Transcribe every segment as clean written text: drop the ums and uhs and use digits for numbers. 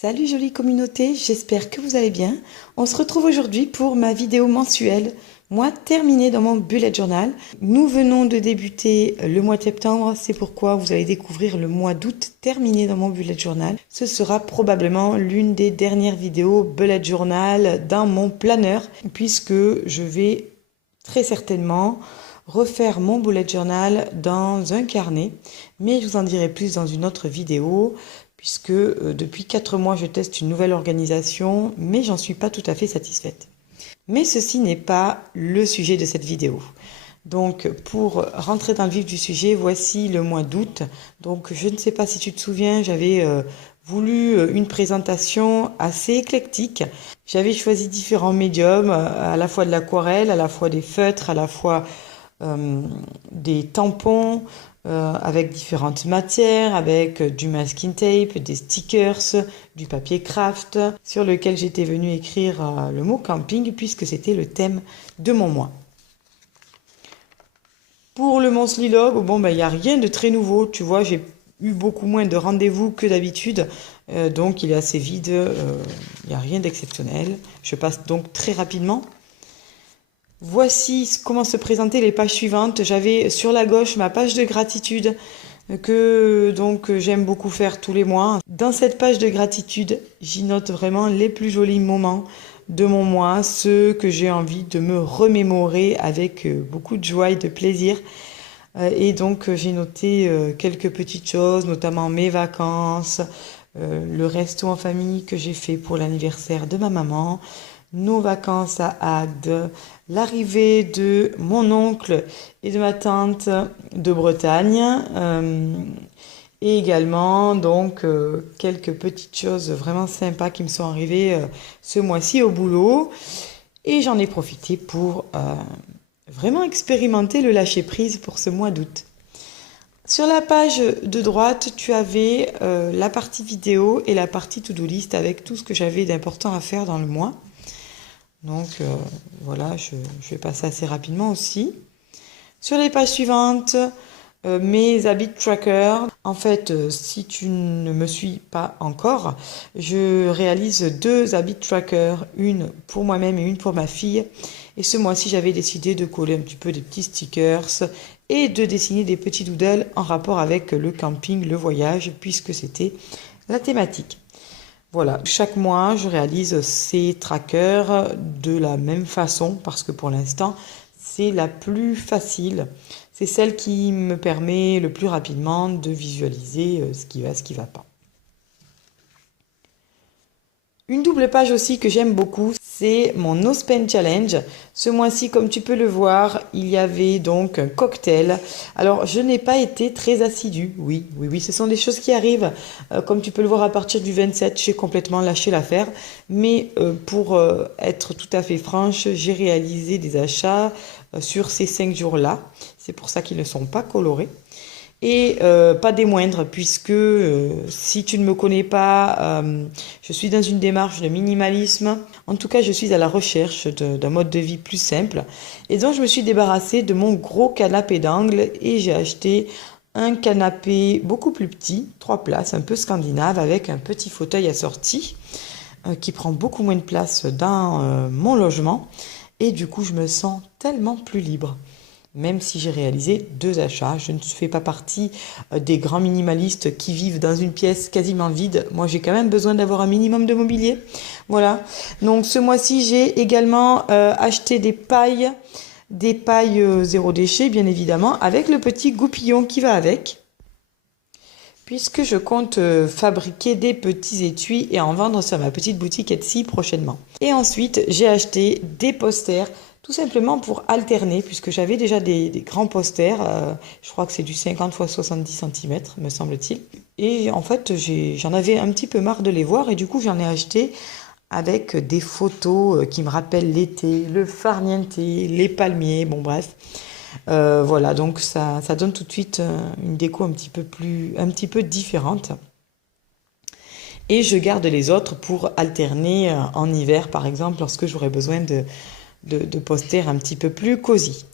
Salut jolie communauté, j'espère que vous allez bien. On se retrouve aujourd'hui pour ma vidéo mensuelle, moi terminée dans mon bullet journal. Nous venons de débuter le mois de septembre, c'est pourquoi vous allez découvrir le mois d'août terminé dans mon bullet journal. Ce sera probablement l'une des dernières vidéos bullet journal dans mon planeur, puisque je vais très certainement refaire mon bullet journal dans un carnet, mais je vous en dirai plus dans une autre vidéo, puisque depuis 4 mois je teste une nouvelle organisation, mais j'en suis pas tout à fait satisfaite. Mais ceci n'est pas le sujet de cette vidéo. Donc pour rentrer dans le vif du sujet, voici le mois d'août. Donc je ne sais pas si tu te souviens, j'avais voulu une présentation assez éclectique. J'avais choisi différents médiums, à la fois de l'aquarelle, à la fois des feutres, à la fois des tampons, avec différentes matières, avec du masking tape, des stickers, du papier craft, sur lequel j'étais venue écrire le mot camping puisque c'était le thème de mon mois. Pour le monthly log, bon il n'y a rien de très nouveau, tu vois, j'ai eu beaucoup moins de rendez-vous que d'habitude, donc il est assez vide, il n'y a rien d'exceptionnel. Je passe donc très rapidement. Voici comment se présentaient les pages suivantes. J'avais sur la gauche ma page de gratitude que donc j'aime beaucoup faire tous les mois. Dans cette page de gratitude, j'y note vraiment les plus jolis moments de mon mois, ceux que j'ai envie de me remémorer avec beaucoup de joie et de plaisir. Et donc j'ai noté quelques petites choses, notamment mes vacances, le resto en famille que j'ai fait pour l'anniversaire de ma maman, nos vacances à Agde, l'arrivée de mon oncle et de ma tante de Bretagne, et également donc quelques petites choses vraiment sympas qui me sont arrivées ce mois-ci au boulot, et j'en ai profité pour vraiment expérimenter le lâcher-prise pour ce mois d'août. Sur la page de droite, tu avais la partie vidéo et la partie to-do list avec tout ce que j'avais d'important à faire dans le mois. Donc voilà, je vais passer assez rapidement aussi. Sur les pages suivantes, mes habit trackers. En fait, si tu ne me suis pas encore, je réalise 2 habit trackers, une pour moi-même et une pour ma fille. Et ce mois-ci, j'avais décidé de coller un petit peu des petits stickers et de dessiner des petits doodles en rapport avec le camping, le voyage, puisque c'était la thématique. Voilà, chaque mois, je réalise ces trackers de la même façon parce que pour l'instant, c'est la plus facile. C'est celle qui me permet le plus rapidement de visualiser ce qui va pas. Une double page aussi que j'aime beaucoup, c'est mon No Spend Challenge. Ce mois-ci, comme tu peux le voir, il y avait donc un cocktail. Alors, je n'ai pas été très assidue. Oui, ce sont des choses qui arrivent. Comme tu peux le voir, à partir du 27, j'ai complètement lâché l'affaire. Mais pour être tout à fait franche, j'ai réalisé des achats sur ces 5 jours-là. C'est pour ça qu'ils ne sont pas colorés. Et pas des moindres, puisque si tu ne me connais pas, je suis dans une démarche de minimalisme. En tout cas, je suis à la recherche d'un mode de vie plus simple. Et donc, je me suis débarrassée de mon gros canapé d'angle et j'ai acheté un canapé beaucoup plus petit, 3 places, un peu scandinave, avec un petit fauteuil assorti qui prend beaucoup moins de place dans mon logement. Et du coup, je me sens tellement plus libre. Même si j'ai réalisé 2 achats, je ne fais pas partie des grands minimalistes qui vivent dans une pièce quasiment vide. Moi, j'ai quand même besoin d'avoir un minimum de mobilier. Voilà. Donc, ce mois-ci, j'ai également acheté des pailles zéro déchet, bien évidemment, avec le petit goupillon qui va avec, puisque je compte fabriquer des petits étuis et en vendre sur ma petite boutique Etsy prochainement. Et ensuite, j'ai acheté des posters, tout simplement pour alterner, puisque j'avais déjà des grands posters, je crois que c'est du 50 x 70 cm, me semble-t-il. Et en fait, j'en avais un petit peu marre de les voir, et du coup, j'en ai acheté avec des photos qui me rappellent l'été, le farniente, les palmiers, bon bref. Voilà, donc ça donne tout de suite une déco un petit peu différente. Et je garde les autres pour alterner en hiver, par exemple, lorsque j'aurai besoin de posters un petit peu plus cosy.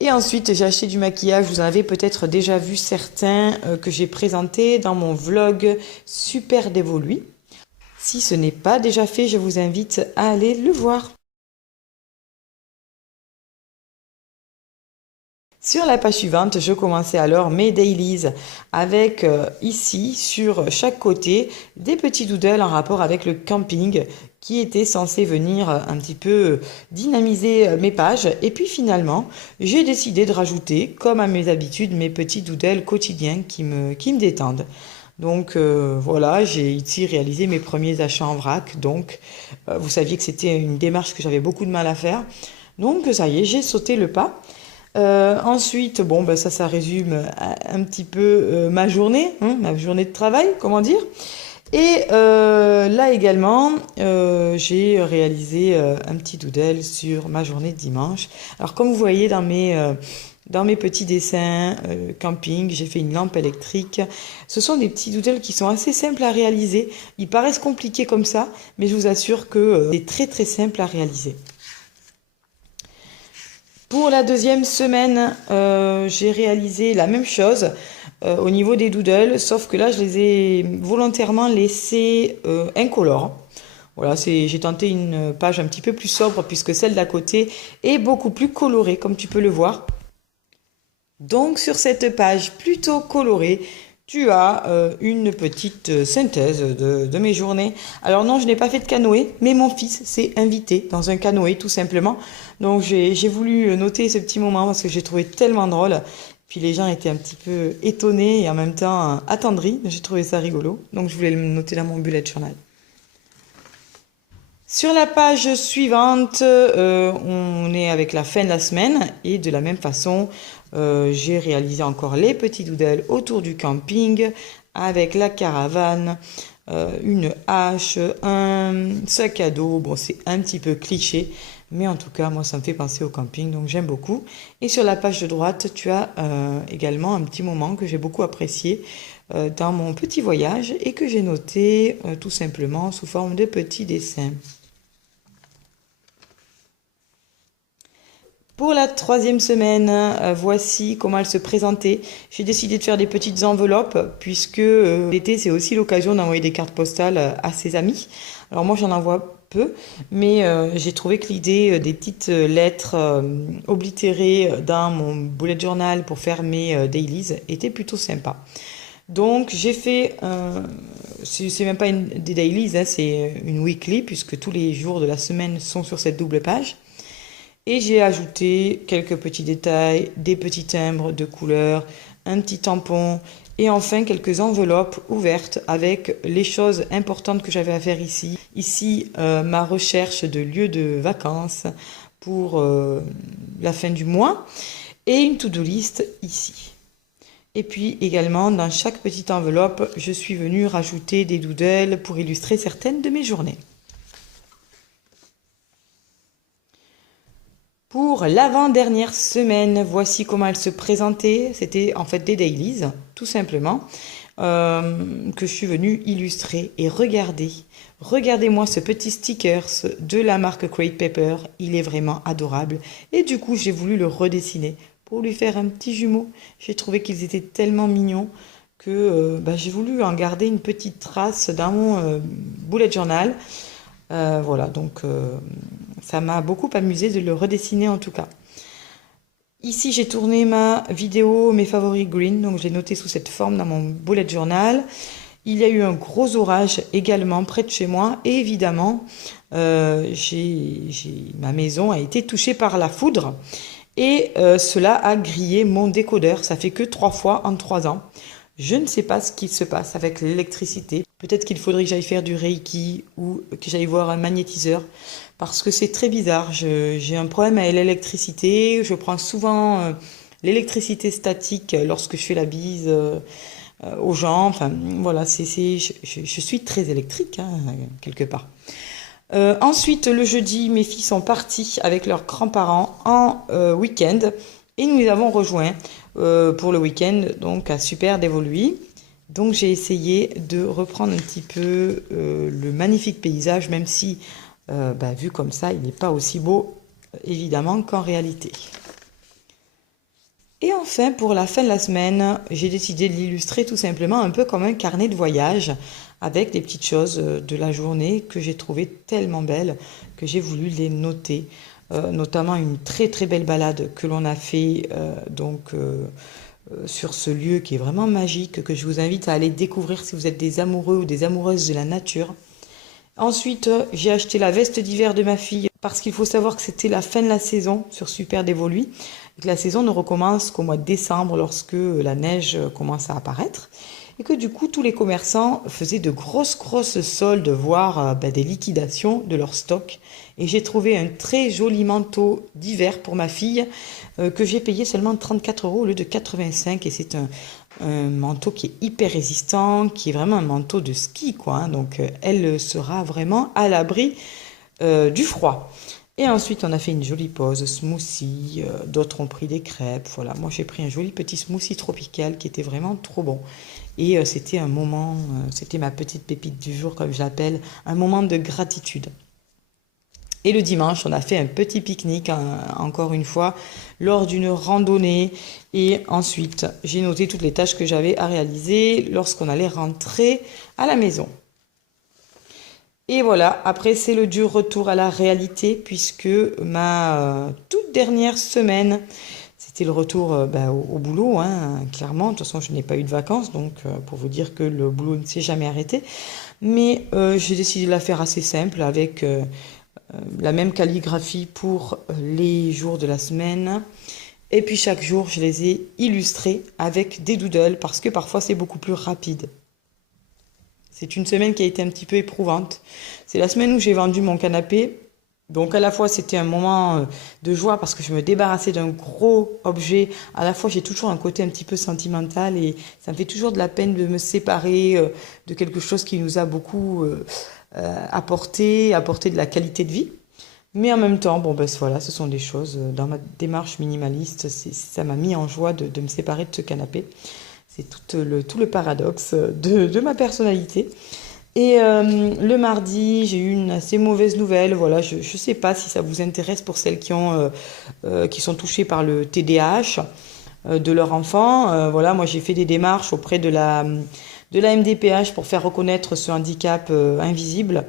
Et ensuite, j'ai acheté du maquillage. Vous en avez peut-être déjà vu certains que j'ai présentés dans mon vlog Super dévolu. Si ce n'est pas déjà fait, je vous invite à aller le voir. Sur la page suivante, je commençais alors mes dailies avec ici, sur chaque côté, des petits doodles en rapport avec le camping qui étaient censés venir un petit peu dynamiser mes pages. Et puis finalement, j'ai décidé de rajouter, comme à mes habitudes, mes petits doodles quotidiens qui me détendent. Donc voilà, j'ai ici réalisé mes premiers achats en vrac. Donc vous saviez que c'était une démarche que j'avais beaucoup de mal à faire. Donc ça y est, j'ai sauté le pas. Ensuite, bon, ben ça résume un petit peu ma journée, hein, ma journée de travail, comment dire. Et là également, j'ai réalisé un petit doodle sur ma journée de dimanche. Alors comme vous voyez dans mes petits dessins camping, j'ai fait une lampe électrique. Ce sont des petits doodles qui sont assez simples à réaliser. Ils paraissent compliqués comme ça, mais je vous assure que c'est très très simple à réaliser. Pour la deuxième semaine, j'ai réalisé la même chose au niveau des doodles, sauf que là, je les ai volontairement laissés incolores. Voilà, j'ai tenté une page un petit peu plus sobre puisque celle d'à côté est beaucoup plus colorée, comme tu peux le voir. Donc sur cette page plutôt colorée, tu as une petite synthèse de mes journées. Alors non, je n'ai pas fait de canoë, mais mon fils s'est invité dans un canoë tout simplement. Donc j'ai voulu noter ce petit moment parce que j'ai trouvé tellement drôle. Puis les gens étaient un petit peu étonnés et en même temps attendris. J'ai trouvé ça rigolo. Donc je voulais le noter dans mon bullet journal. Sur la page suivante, on est avec la fin de la semaine et de la même façon, j'ai réalisé encore les petits doodles autour du camping avec la caravane, une hache, un sac à dos. Bon, c'est un petit peu cliché, mais en tout cas, moi, ça me fait penser au camping, donc j'aime beaucoup. Et sur la page de droite, tu as également un petit moment que j'ai beaucoup apprécié dans mon petit voyage et que j'ai noté tout simplement sous forme de petits dessins. Pour la troisième semaine, voici comment elle se présentait. J'ai décidé de faire des petites enveloppes puisque l'été c'est aussi l'occasion d'envoyer des cartes postales à ses amis. Alors moi j'en envoie peu, mais j'ai trouvé que l'idée des petites lettres oblitérées dans mon bullet journal pour faire mes dailies était plutôt sympa. Donc j'ai fait, c'est même pas des dailies, hein, c'est une weekly puisque tous les jours de la semaine sont sur cette double page. Et j'ai ajouté quelques petits détails, des petits timbres de couleurs, un petit tampon et enfin quelques enveloppes ouvertes avec les choses importantes que j'avais à faire ici. Ici, ma recherche de lieu de vacances pour la fin du mois et une to-do list ici. Et puis également, dans chaque petite enveloppe, je suis venue rajouter des doodles pour illustrer certaines de mes journées. Pour l'avant-dernière semaine, voici comment elle se présentait. C'était en fait des dailies, tout simplement, que je suis venue illustrer. Et regardez, regardez-moi ce petit sticker de la marque Crate Paper. Il est vraiment adorable. Et du coup, j'ai voulu le redessiner pour lui faire un petit jumeau. J'ai trouvé qu'ils étaient tellement mignons que j'ai voulu en garder une petite trace dans mon bullet journal. Voilà, donc ça m'a beaucoup amusé de le redessiner en tout cas. Ici, j'ai tourné ma vidéo, mes favoris green, donc je l'ai noté sous cette forme dans mon bullet journal. Il y a eu un gros orage également près de chez moi et évidemment, ma maison a été touchée par la foudre et cela a grillé mon décodeur. Ça fait que 3 fois en 3 ans. Je ne sais pas ce qui se passe avec l'électricité. Peut-être qu'il faudrait que j'aille faire du Reiki ou que j'aille voir un magnétiseur parce que c'est très bizarre. J'ai un problème avec l'électricité. Je prends souvent l'électricité statique lorsque je fais la bise aux gens. Enfin, voilà, je suis très électrique, hein, quelque part. Ensuite, le jeudi, mes filles sont parties avec leurs grands-parents en week-end et nous les avons rejoints pour le week-end, donc à Super d'Evoluy. Donc j'ai essayé de reprendre un petit peu le magnifique paysage, même si vu comme ça, il n'est pas aussi beau évidemment qu'en réalité. Et enfin, pour la fin de la semaine, j'ai décidé de l'illustrer tout simplement un peu comme un carnet de voyage avec des petites choses de la journée que j'ai trouvées tellement belles que j'ai voulu les noter. Notamment une très très belle balade que l'on a fait sur ce lieu qui est vraiment magique, que je vous invite à aller découvrir si vous êtes des amoureux ou des amoureuses de la nature. Ensuite, j'ai acheté la veste d'hiver de ma fille parce qu'il faut savoir que c'était la fin de la saison sur Super d'Evoluy et que la saison ne recommence qu'au mois de décembre lorsque la neige commence à apparaître et que du coup tous les commerçants faisaient de grosses soldes, voire des liquidations de leur stock. Et j'ai trouvé un très joli manteau d'hiver pour ma fille que j'ai payé seulement 34 € au lieu de 85 et c'est un manteau qui est hyper résistant, qui est vraiment un manteau de ski quoi, hein. Donc elle sera vraiment à l'abri du froid. Et ensuite on a fait une jolie pause smoothie, d'autres ont pris des crêpes, voilà. Moi j'ai pris un joli petit smoothie tropical qui était vraiment trop bon. Et c'était un moment, c'était ma petite pépite du jour comme je l'appelle, un moment de gratitude. Et le dimanche, on a fait un petit pique-nique, encore une fois, lors d'une randonnée. Et ensuite, j'ai noté toutes les tâches que j'avais à réaliser lorsqu'on allait rentrer à la maison. Et voilà, après c'est le dur retour à la réalité, puisque ma toute dernière semaine, c'était le retour au boulot, hein, clairement. De toute façon, je n'ai pas eu de vacances, donc pour vous dire que le boulot ne s'est jamais arrêté. Mais j'ai décidé de la faire assez simple, avec la même calligraphie pour les jours de la semaine. Et puis chaque jour, je les ai illustrés avec des doodles, parce que parfois c'est beaucoup plus rapide. C'est une semaine qui a été un petit peu éprouvante. C'est la semaine où j'ai vendu mon canapé. Donc à la fois c'était un moment de joie parce que je me débarrassais d'un gros objet. À la fois j'ai toujours un côté un petit peu sentimental et ça me fait toujours de la peine de me séparer de quelque chose qui nous a beaucoup apporté de la qualité de vie. Mais en même temps, voilà, ce sont des choses, dans ma démarche minimaliste, ça m'a mis en joie de me séparer de ce canapé. C'est tout le paradoxe de ma personnalité. Et le mardi, j'ai eu une assez mauvaise nouvelle. Voilà, je ne sais pas si ça vous intéresse pour celles qui sont touchées par le TDAH de leur enfant. Voilà, moi j'ai fait des démarches auprès de la MDPH pour faire reconnaître ce handicap invisible.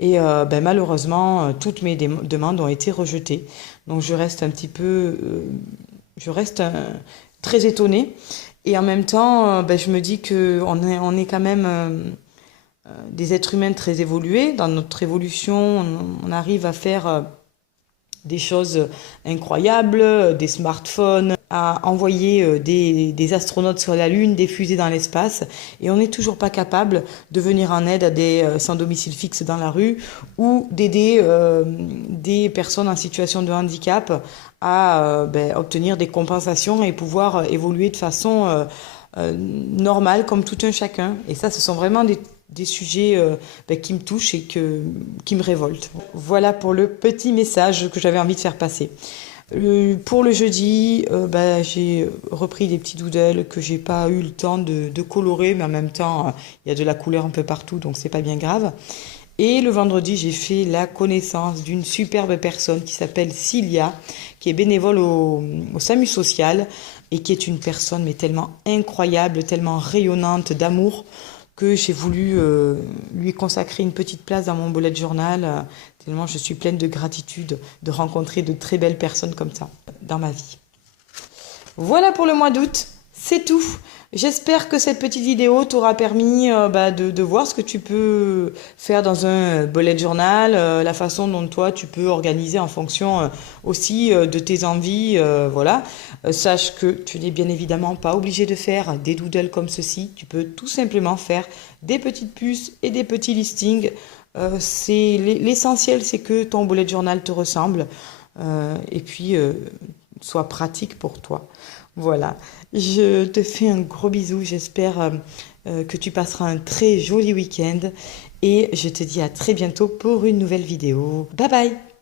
Et malheureusement, toutes mes demandes ont été rejetées. Donc je reste très étonnée. Et en même temps, je me dis qu'on est quand même des êtres humains très évolués. Dans notre évolution, on arrive à faire des choses incroyables, des smartphones, à envoyer des astronautes sur la Lune, des fusées dans l'espace, et on n'est toujours pas capable de venir en aide à des sans domicile fixe dans la rue ou d'aider des personnes en situation de handicap à obtenir des compensations et pouvoir évoluer de façon normale comme tout un chacun. Et ça, ce sont vraiment des sujets qui me touchent et qui me révoltent. Voilà pour le petit message que j'avais envie de faire passer. Pour le jeudi, j'ai repris des petits doodles que j'ai pas eu le temps de colorer, mais en même temps, il y a de la couleur un peu partout, donc c'est pas bien grave. Et le vendredi, j'ai fait la connaissance d'une superbe personne qui s'appelle Cilia, qui est bénévole au SAMU social et qui est une personne mais tellement incroyable, tellement rayonnante d'amour, que j'ai voulu lui consacrer une petite place dans mon bullet journal, tellement je suis pleine de gratitude de rencontrer de très belles personnes comme ça dans ma vie. Voilà pour le mois d'août, c'est tout. J'espère que cette petite vidéo t'aura permis de voir ce que tu peux faire dans un bullet journal, la façon dont toi tu peux organiser en fonction aussi de tes envies. Voilà. Sache que tu n'es bien évidemment pas obligé de faire des doodles comme ceci. Tu peux tout simplement faire des petites puces et des petits listings. L'essentiel, c'est que ton bullet journal te ressemble et puis soit pratique pour toi. Voilà, je te fais un gros bisou, j'espère que tu passeras un très joli week-end et je te dis à très bientôt pour une nouvelle vidéo. Bye bye!